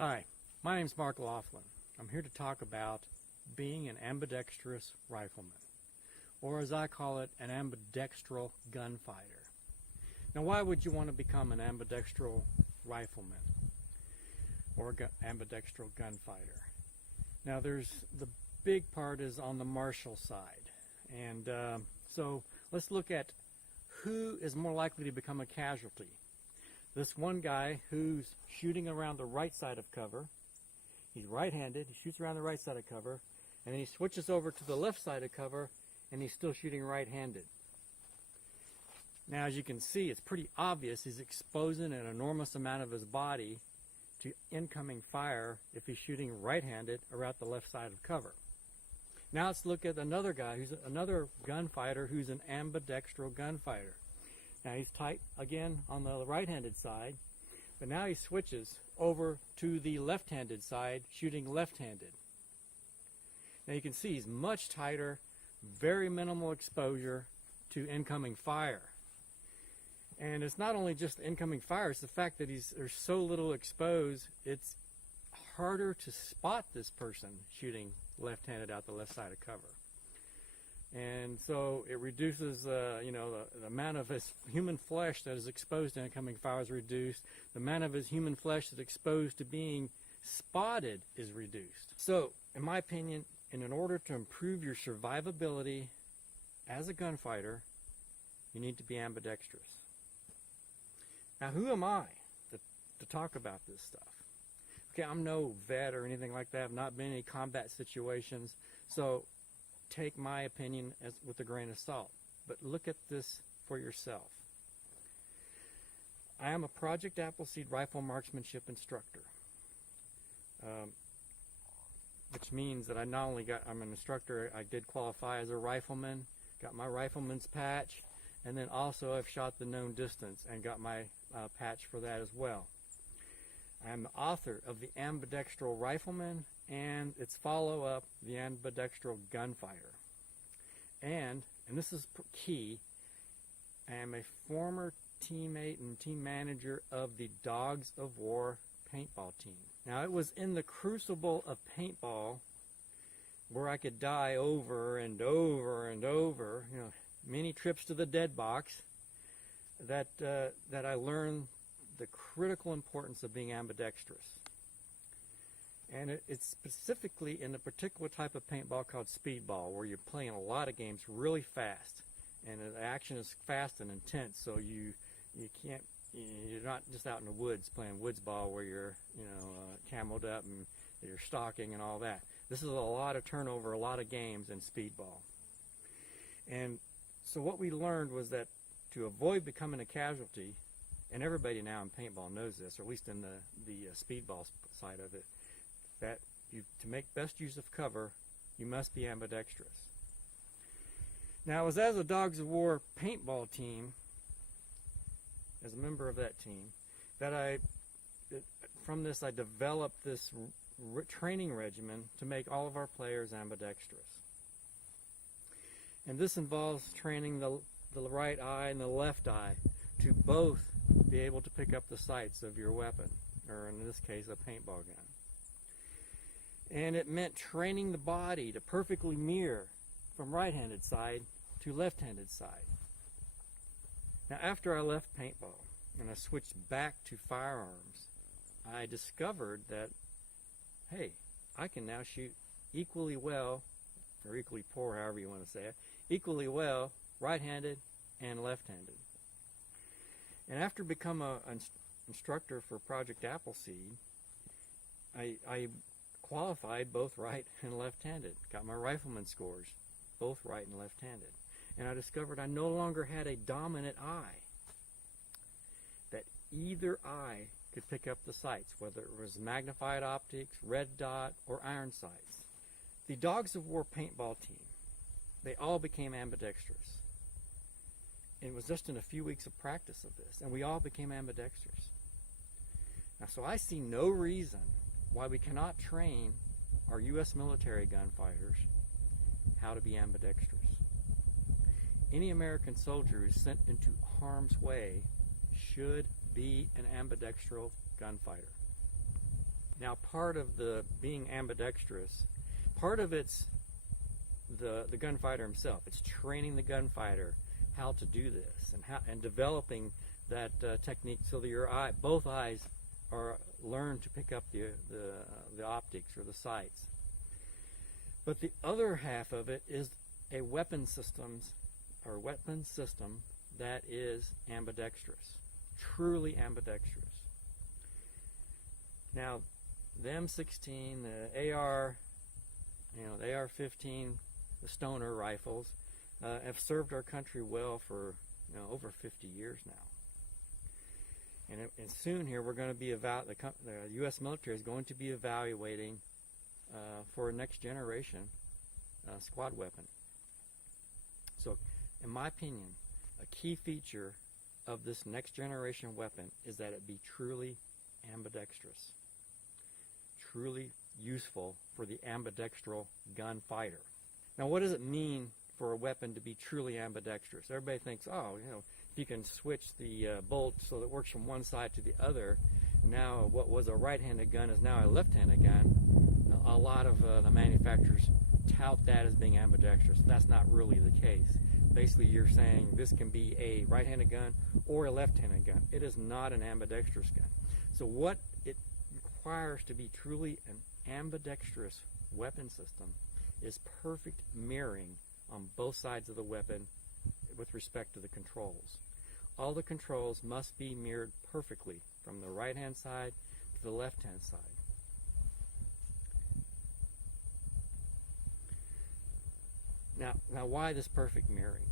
Hi, my name is Mark Laughlin. I'm here to talk about being an ambidextrous rifleman, or as I call it, an ambidextral gunfighter. Now, why would you want to become an ambidextral rifleman or ambidextral gunfighter? Now, the big part is on the martial side, and so let's look at who is more likely to become a casualty. This one guy who's shooting around the right side of cover, he's right-handed, he shoots around the right side of cover, and then he switches over to the left side of cover, and he's still shooting right-handed. Now, as you can see, it's pretty obvious he's exposing an enormous amount of his body to incoming fire if he's shooting right-handed around the left side of cover. Now let's look at another guy, who's another gunfighter who's an ambidextral gunfighter. Now he's tight again on the right-handed side, but now he switches over to the left-handed side, shooting left-handed. Now you can see he's much tighter, very minimal exposure to incoming fire. And it's not only just incoming fire, it's the fact that there's so little exposed, it's harder to spot this person shooting left-handed out the left side of cover. And so it reduces, the amount of his human flesh that is exposed to incoming fire is reduced. The amount of his human flesh that's exposed to being spotted is reduced. So, in my opinion, in order to improve your survivability as a gunfighter, you need to be ambidextrous. Now, who am I to talk about this stuff? Okay, I'm no vet or anything like that. I've not been in any combat situations. So, take my opinion with a grain of salt, but look at this for yourself. I am a Project Appleseed rifle marksmanship instructor, which means that I'm an instructor. I did qualify as a rifleman, got my rifleman's patch, and then also I've shot the known distance and got my patch for that as well. I'm the author of the Ambidextral Rifleman and its follow-up, the Ambidextral Gunfighter. And this is key, I am a former teammate and team manager of the Dogs of War paintball team. Now, it was in the crucible of paintball where I could die over and over and over, many trips to the dead box, that I learned the critical importance of being ambidextrous. And it's specifically in a particular type of paintball called speedball, where you're playing a lot of games really fast, and the action is fast and intense. So you're not just out in the woods playing woods ball where you're camoed up and you're stalking and all that. This is a lot of turnover, a lot of games in speedball. And so what we learned was that to avoid becoming a casualty, and everybody now in paintball knows this, or at least in the speedball side of it, that to make best use of cover, you must be ambidextrous. Now, it was as a Dogs of War paintball team, as a member of that team, that from this I developed this training regimen to make all of our players ambidextrous. And this involves training the right eye and the left eye to both be able to pick up the sights of your weapon, or in this case, a paintball gun. And it meant training the body to perfectly mirror from right-handed side to left-handed side. Now, after I left paintball and I switched back to firearms, I discovered that, hey, I can now shoot equally well, or equally poor, however you want to say it, equally well right-handed and left-handed. And after becoming an instructor for Project Appleseed, I qualified both right and left-handed. Got my rifleman scores, both right and left-handed. And I discovered I no longer had a dominant eye. That either eye could pick up the sights, whether it was magnified optics, red dot, or iron sights. The Dogs of War paintball team, they all became ambidextrous. And it was just in a few weeks of practice of this, and we all became ambidextrous. Now, so I see no reason why we cannot train our U.S. military gunfighters how to be ambidextrous. Any American soldier who is sent into harm's way should be an ambidextral gunfighter. Now, part of the being ambidextrous, part of it's the gunfighter himself. It's training the gunfighter how to do this and developing that technique so that both eyes are learned to pick up the optics or the sights. But the other half of it is a weapon system that is ambidextrous, truly ambidextrous. Now, the M16, the AR, the AR-15, the Stoner rifles have served our country well for over 50 years now. And soon here we're going to be the U.S. military is going to be evaluating for a next generation squad weapon. So, in my opinion, a key feature of this next generation weapon is that it be truly ambidextrous, truly useful for the ambidextral gunfighter. Now, what does it mean for a weapon to be truly ambidextrous? Everybody thinks, oh, if you can switch the bolt so that it works from one side to the other, now what was a right-handed gun is now a left-handed gun. A lot of the manufacturers tout that as being ambidextrous. That's not really the case. Basically, you're saying this can be a right-handed gun or a left-handed gun. It is not an ambidextrous gun. So what it requires to be truly an ambidextrous weapon system is perfect mirroring on both sides of the weapon with respect to the controls. All the controls must be mirrored perfectly from the right-hand side to the left-hand side. Now, why this perfect mirroring?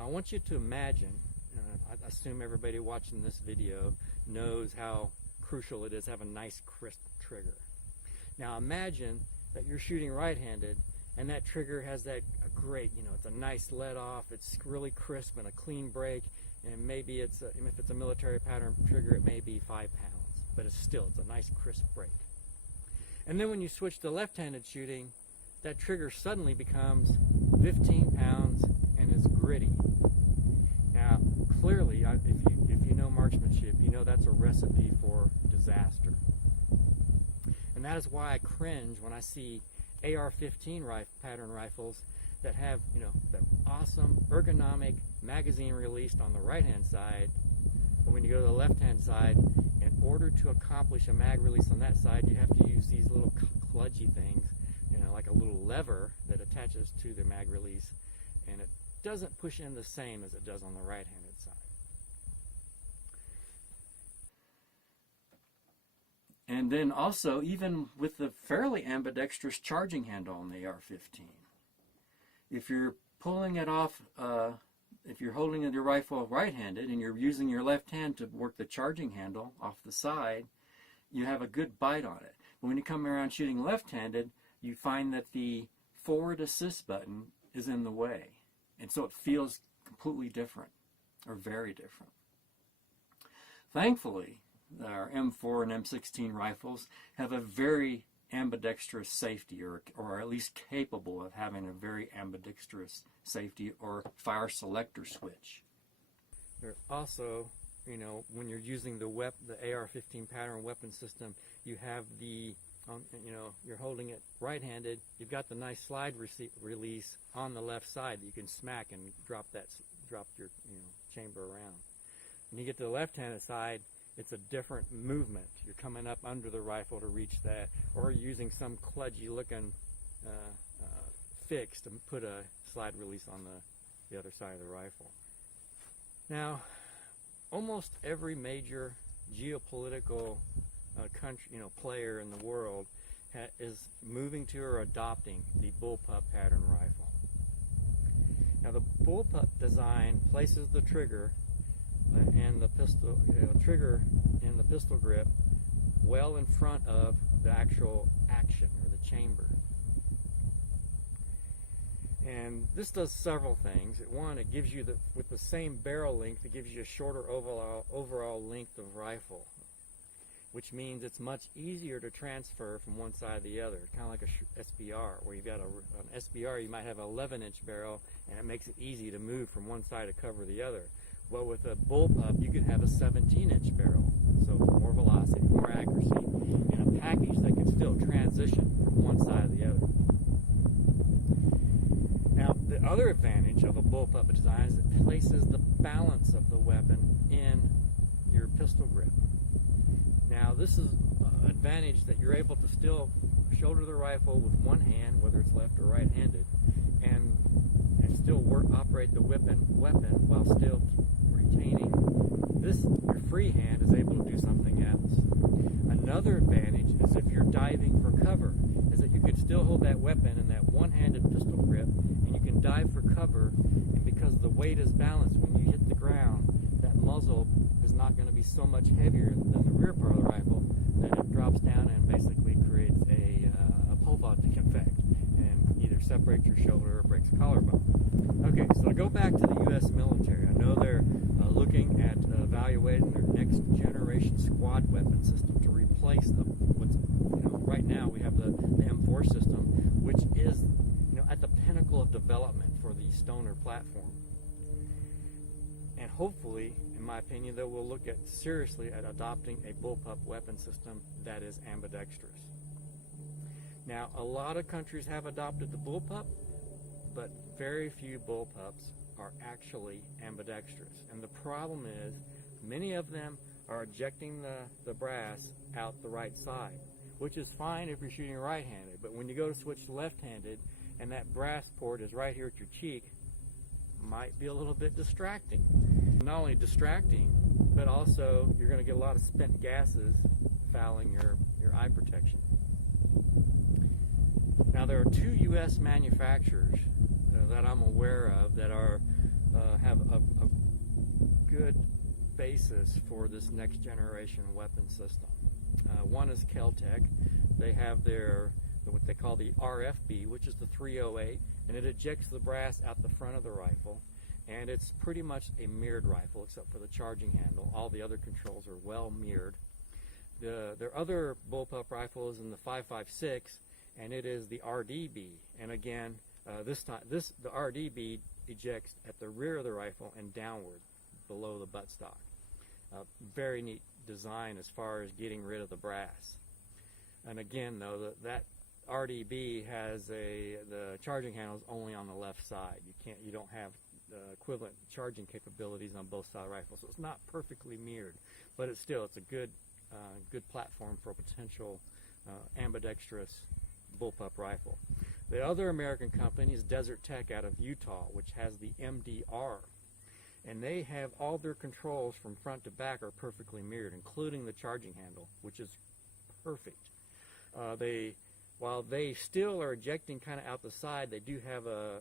I want you to imagine, I assume everybody watching this video knows how crucial it is to have a nice crisp trigger. Now imagine that you're shooting right-handed and that trigger has that great, it's a nice let off, it's really crisp and a clean break, and maybe if it's a military pattern trigger, it may be 5 pounds, but it's a nice crisp break. And then when you switch to left-handed shooting, that trigger suddenly becomes 15 pounds and is gritty. Now, clearly, if you know marksmanship, you know that's a recipe for disaster. And that is why I cringe when I see AR-15 pattern rifles that have, that awesome ergonomic magazine released on the right-hand side, but when you go to the left-hand side, in order to accomplish a mag release on that side, you have to use these little kludgy things, like a little lever that attaches to the mag release, and it doesn't push in the same as it does on the right-handed side. And then also, even with the fairly ambidextrous charging handle on the AR-15, if you're pulling it off, if you're holding your rifle right-handed and you're using your left hand to work the charging handle off the side, you have a good bite on it. But when you come around shooting left-handed, you find that the forward assist button is in the way. And so it feels completely different, or very different. Thankfully, our M4 and M16 rifles have a very ambidextrous safety, or at least capable of having a very ambidextrous safety or fire selector switch. There also, when you're using the AR-15 pattern weapon system, you have you're holding it right-handed. You've got the nice slide release on the left side that you can smack and drop your chamber around. When you get to the left-handed side, it's a different movement. You're coming up under the rifle to reach that, or using some kludgy-looking fix to put a slide release on the other side of the rifle. Now, almost every major geopolitical country, player in the world is moving to or adopting the bullpup pattern rifle. Now, the bullpup design places the trigger and the pistol trigger and the pistol grip well in front of the actual action or the chamber. And this does several things. One, it gives you with the same barrel length, it gives you a shorter overall length of rifle, which means it's much easier to transfer from one side to the other, kind of like a SBR, where you've got an SBR, you might have an 11-inch barrel, and it makes it easy to move from one side to cover the other. Well, with a bullpup, you could have a 17-inch barrel, so more velocity, more accuracy, and a package that can still transition from one side to the other. Now, the other advantage of a bullpup design is it places the balance of the weapon in your pistol grip. Now, this is an advantage that you're able to still shoulder the rifle with one hand, whether it's left or right-handed, and still operate the weapon while still retaining this. Your free hand is able to do something else. Another advantage is if you're diving for cover, is that you can still hold that weapon in that one-handed pistol grip, and you can dive for cover, and because the weight is balanced, when you hit the ground, that muzzle is not going to be so much heavier than the rear part of the rifle that it drops down and basically creates a pole vaulting effect and either separates your shoulder or breaks collarbone. Okay, so to go back to the U.S. military, I know they're looking at evaluating their next generation squad weapon system to replace right now we have the M4 system, which is at the pinnacle of development for the Stoner platform. And hopefully, in my opinion, they will look seriously at adopting a bullpup weapon system that is ambidextrous. Now, a lot of countries have adopted the bullpup, but very few bullpups are actually ambidextrous. And the problem is, many of them are ejecting the brass out the right side, which is fine if you're shooting right-handed, but when you go to switch left-handed and that brass port is right here at your cheek, might be a little bit distracting. Not only distracting, but also you're going to get a lot of spent gases fouling your eye protection. Now, there are 2 U.S. manufacturers that I'm aware of that have a good basis for this next generation weapon system. One is Kel-Tec. They have what they call the RFB, which is the 308, and it ejects the brass out the front of the rifle, and it's pretty much a mirrored rifle except for the charging handle. All the other controls are well mirrored. Their other bullpup rifle is in the 5.56, and it is the RDB. And again, the RDB ejects at the rear of the rifle and downward below the buttstock. Very neat design as far as getting rid of the brass. And again, though, that RDB has the charging handle is only on the left side. You don't have equivalent charging capabilities on both sides of the rifle, so it's not perfectly mirrored, but it's a good platform for a potential ambidextrous bullpup rifle. The other American company is Desert Tech out of Utah, which has the MDR, and they have all their controls from front to back are perfectly mirrored, including the charging handle, which is perfect. While they still are ejecting kind of out the side, they do have a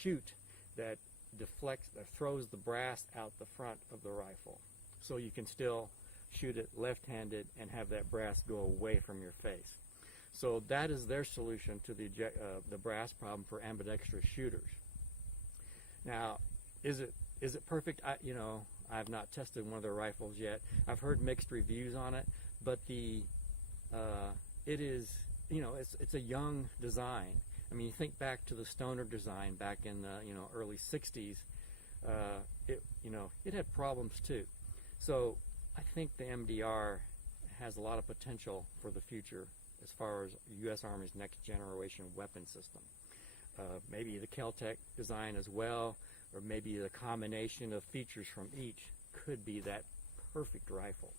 chute that deflects, that throws the brass out the front of the rifle, so you can still shoot it left-handed and have that brass go away from your face. So that is their solution to the brass problem for ambidextrous shooters. Now, is it perfect? I've not tested one of their rifles yet. I've heard mixed reviews on it, but it is, it's a young design. I mean, you think back to the Stoner design back in the early 60s. It had problems too. So I think the MDR has a lot of potential for the future as far as U.S. Army's next generation weapon system. Maybe the Kel-Tec design as well, or maybe the combination of features from each could be that perfect rifle.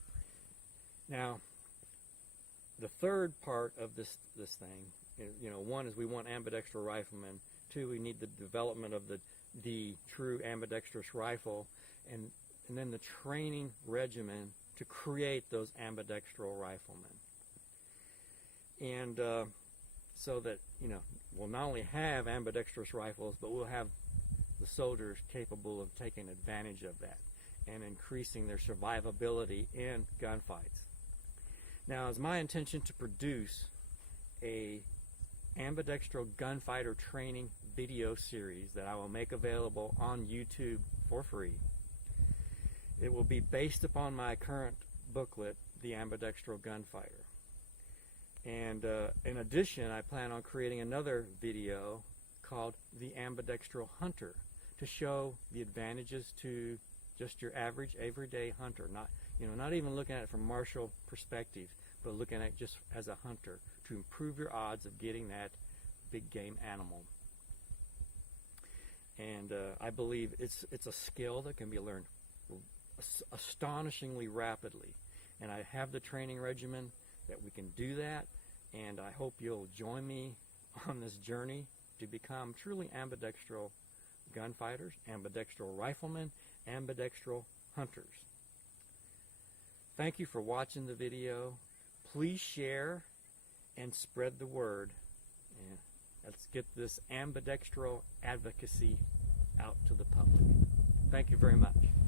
Now, the third part of this thing, one is we want ambidextrous riflemen. 2, we need the development of the true ambidextrous rifle, and then the training regimen to create those ambidextral riflemen. And so that, we'll not only have ambidextrous rifles, but we'll have the soldiers capable of taking advantage of that and increasing their survivability in gunfights. Now, it's my intention to produce a Ambidextral Gunfighter Training video series that I will make available on YouTube for free. It will be based upon my current booklet, The Ambidextral Gunfighter. And in addition, I plan on creating another video called The Ambidextral Hunter to show the advantages to just your average everyday hunter, not even looking at it from martial perspective, but looking at it just as a hunter to improve your odds of getting that big game animal. And I believe it's a skill that can be learned astonishingly rapidly. And I have the training regimen that we can do that, and I hope you'll join me on this journey to become truly ambidextral gunfighters, ambidextral riflemen, ambidextral hunters. Thank you for watching the video. Please share and spread the word. And let's get this ambidextral advocacy out to the public. Thank you very much.